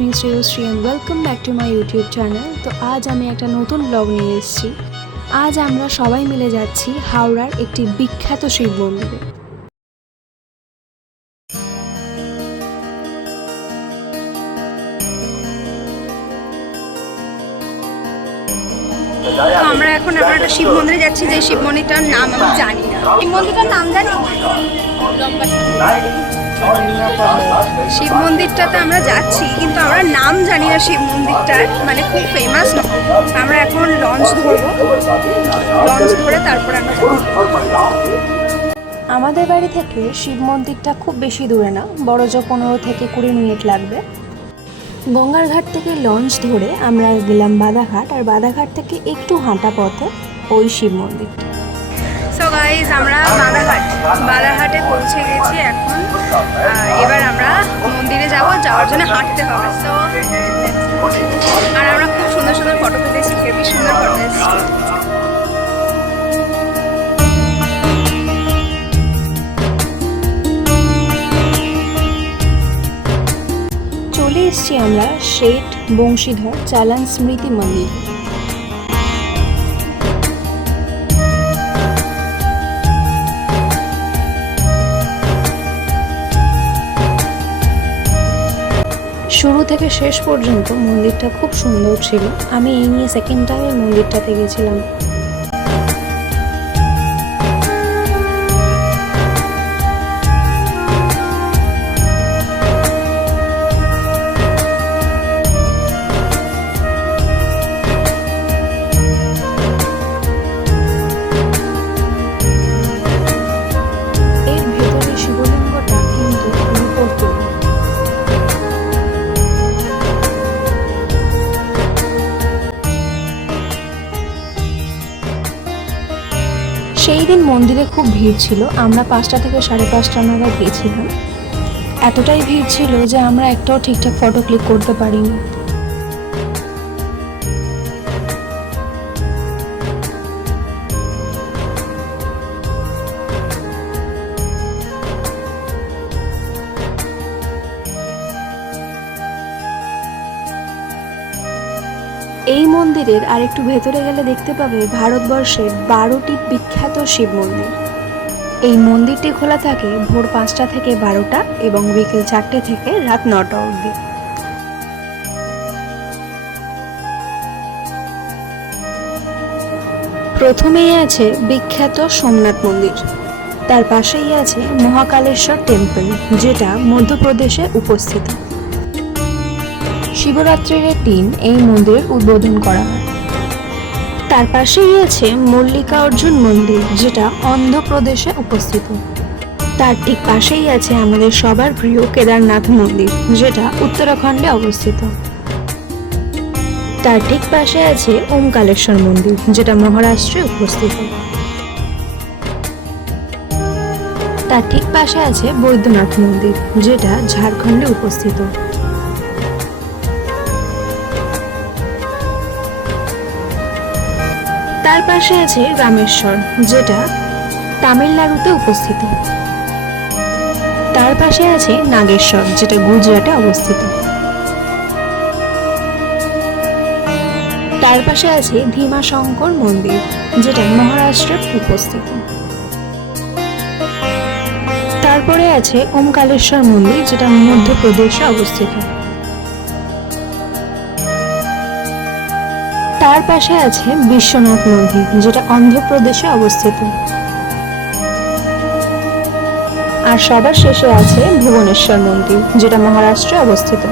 Me Shreyashree and welcome back to my YouTube channel. তো আজ আমি একটা নতুন ব্লগ নিয়ে এসেছি। আজ আমরা সবাই মিলে যাচ্ছি হাওড়ার একটি বিখ্যাত শিব মন্দিরে। তো আমরা এখন একটা শিব মন্দিরে যাচ্ছি, যে শিব মন্দিরটার নাম আমি জানি না। শিব মন্দিরটার নাম জানি, শিব মন্দিরটাতে আমরা যাচ্ছি কিন্তু আমরা নাম জানি না শিব মন্দিরটার, মানে খুব ফেমাস না। আমরা এখন লঞ্চ ধরবো, লঞ্চ ধরে তারপরে আমরা যাবো। আমাদের বাড়ি থেকে শিব মন্দিরটা খুব বেশি দূরে না, বড়জোর 15 থেকে 20 মিনিট লাগবে। গঙ্গার ঘাট থেকে লঞ্চ ধরে আমরা গেলাম বাদাঘাট, আর বাদাঘাট থেকে একটু হাঁটা পথে ওই শিব মন্দিরটা। সো গাইজ, আমরা বাদাঘাটে পৌঁছে গেছি এখন। এবার আমরা মন্দিরে যাওয়ার জন্য হাঁটতে হবে। সো আর আমরা খুব সুন্দর সুন্দর ফটো তুলেছি, হেভি সুন্দর ফটো এসেছি। চলে এসছি আমরা শেঠ বংশীধর চালান স্মৃতি মন্দির। শুরু থেকে শেষ পর্যন্ত মন্দিরটা খুব সুন্দর ছিল। আমি এই নিয়ে সেকেন্ড টাইম মন্দিরটাতে গেছিলাম। এর ভেতরে শিবলিঙ্গটা কিন্তু রূপোর তৈরি। সেই দিন মন্দিরে খুব ভিড় ছিল। আমরা 5টা থেকে 5:30 নাগাদ গেছিলাম। এতটাই ভিড় ছিল যে আমরা একটাও ঠিকঠাক ফটো ক্লিক করতে পারিনি। এই মন্দিরের আর একটু ভেতরে গেলে দেখতে পাবে ভারতবর্ষের 12টি বিখ্যাত শিব মন্দির। এই মন্দিরটি খোলা থাকে ভোর 5টা থেকে 12টা এবং বিকেল 4টে থেকে রাত 9টা অবধি। প্রথমেই আছে বিখ্যাত সোমনাথ মন্দির, তার পাশেই আছে মহাকালেশ্বর টেম্পল, যেটা মধ্যপ্রদেশে উপস্থিত। শিবরাত্রির দিন এই মন্দিরের উদ্বোধন করা হয়। তার পাশেই আছে মল্লিকার্জুন মন্দির, যেটা অন্ধ্রপ্রদেশে উপস্থিত। তার ঠিক পাশেই আছে আমাদের সবার প্রিয় কেদারনাথ মন্দির, যেটা উত্তরাখণ্ডে অবস্থিত। তার ঠিক পাশে আছে ওমকালেশ্বর মন্দির, যেটা মহারাষ্ট্রে উপস্থিত। তার ঠিক পাশে আছে বৈদ্যনাথ মন্দির, যেটা ঝাড়খণ্ডে উপস্থিত। তার পাশে আছে রামেশ্বর, যেটা তামিলনাড়ুতে উপস্থিত। তার পাশে আছে নাগেশ্বর, যেটা গুজরাটে অবস্থিত। তার পাশে আছে ভীমাশঙ্কর মন্দির, যেটা মহারাষ্ট্রে উপস্থিত। তারপরে আছে ওমকালেশ্বর মন্দির, যেটা মধ্যপ্রদেশে অবস্থিত। তার পাশে আছে বিশ্বনাথ মন্দির, যেটা অন্ধ্রপ্রদেশে অবস্থিত। আর সবার শেষে আছে ভুবনেশ্বর মন্দির, যেটা মহারাষ্ট্রে অবস্থিত।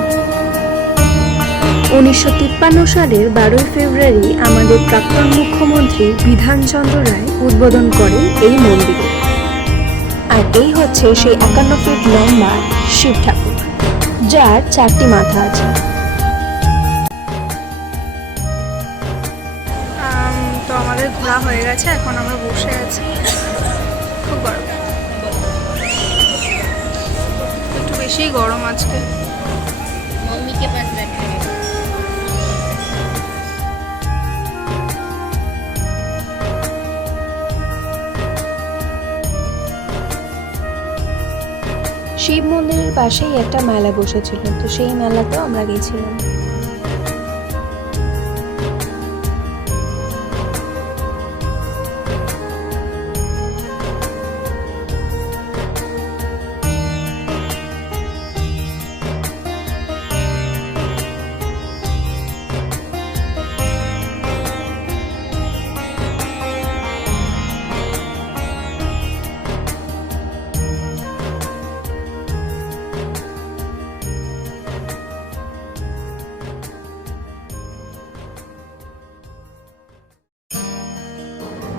1953 সালের 12ই ফেব্রুয়ারি আমাদের প্রাক্তন মুখ্যমন্ত্রী বিধানচন্দ্র রায় উদ্বোধন করেন এই মন্দির। আর এই হচ্ছে সেই 51 ফিট লম্বা শিব ঠাকুর, যার 4টি মাথা আছে। তো আমাদের ঘোরা হয়ে গেছে, এখন আমরা বসে আছি। খুব গরম, একটু বেশিই গরম আজকে। মম্মিকে পাস बैठे हैं। শিব মন্দিরের পাশেই একটা মেলা বসেছিল, তো সেই মেলাতেও আমরা গেছিলাম।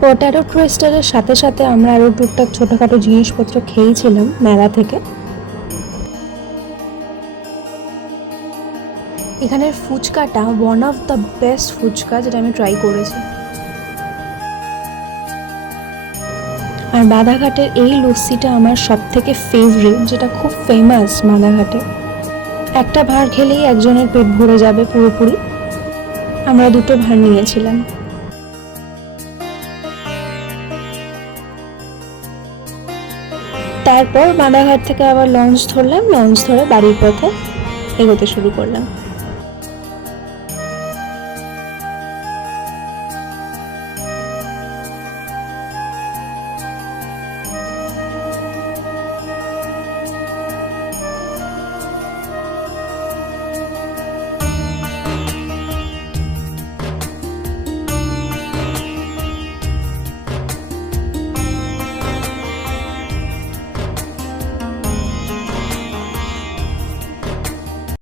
পটাটো টুইস্টারের সাথে সাথে আমরা আরও টুকটাক ছোটোখাটো জিনিসপত্র খেয়েছিলাম মেলা থেকে। এখানের ফুচকাটা one of the best fuchka যেটা আমি ট্রাই করেছি। আর বাধাঘাটের এই লস্যিটা আমার সব থেকে ফেভারিট, যেটা খুব ফেমাস বাধাঘাটে। একটা ভাঁড় খেলেই একজনের পেট ভরে যাবে পুরোপুরি। আমরা 2টো ভাঁড় নিয়েছিলাম। তারপর বাধাঘাট থেকে আবার লঞ্চ ধরলাম, লঞ্চ ধরে বাড়ির পথে এগোতে শুরু করলাম।